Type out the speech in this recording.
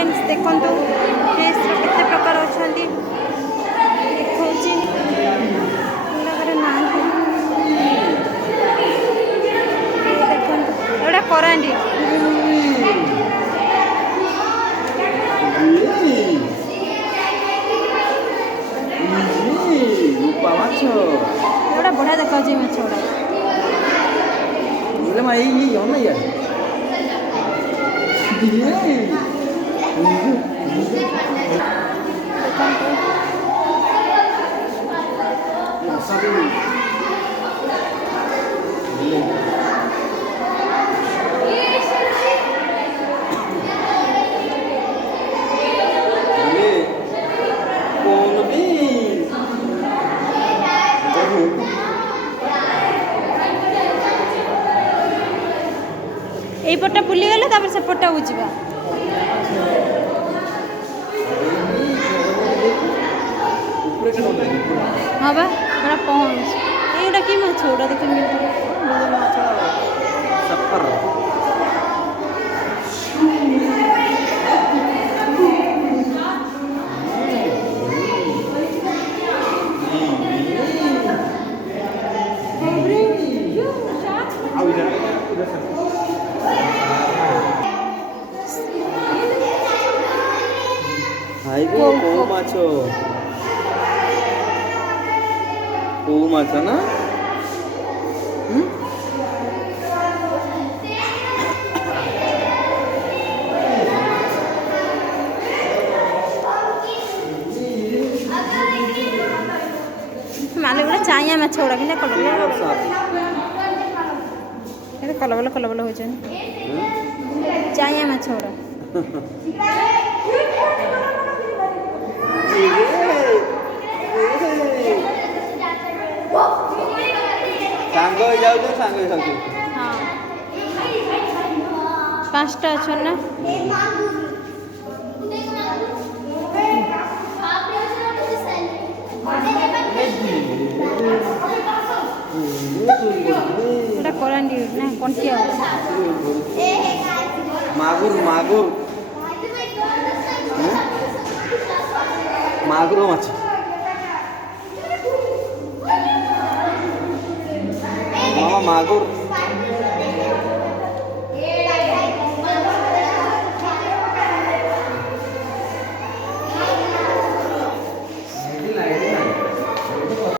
friends देखो fish केते प्रकार अच्छा देखा देखो एटा करांडी एटा बढ़िया देखा माछ गुड़ा यहीपटा बुलीगला तापर सेपटा को जीवा हाँ बा बड़ा पहुँच ये कि माछ गोटा देख माछ ना माले गुड़ा चाइया माछ गुड़ा कि कलबल हो चाइया माछ गुड़ा सांग हो जाऊ सांग हो जाऊ हाँ पांचटा अच्छा ना এটা কোরান্ডি না কোনটিয়া মাগুর মাগুর মাগুর মাছ মামা মাগুর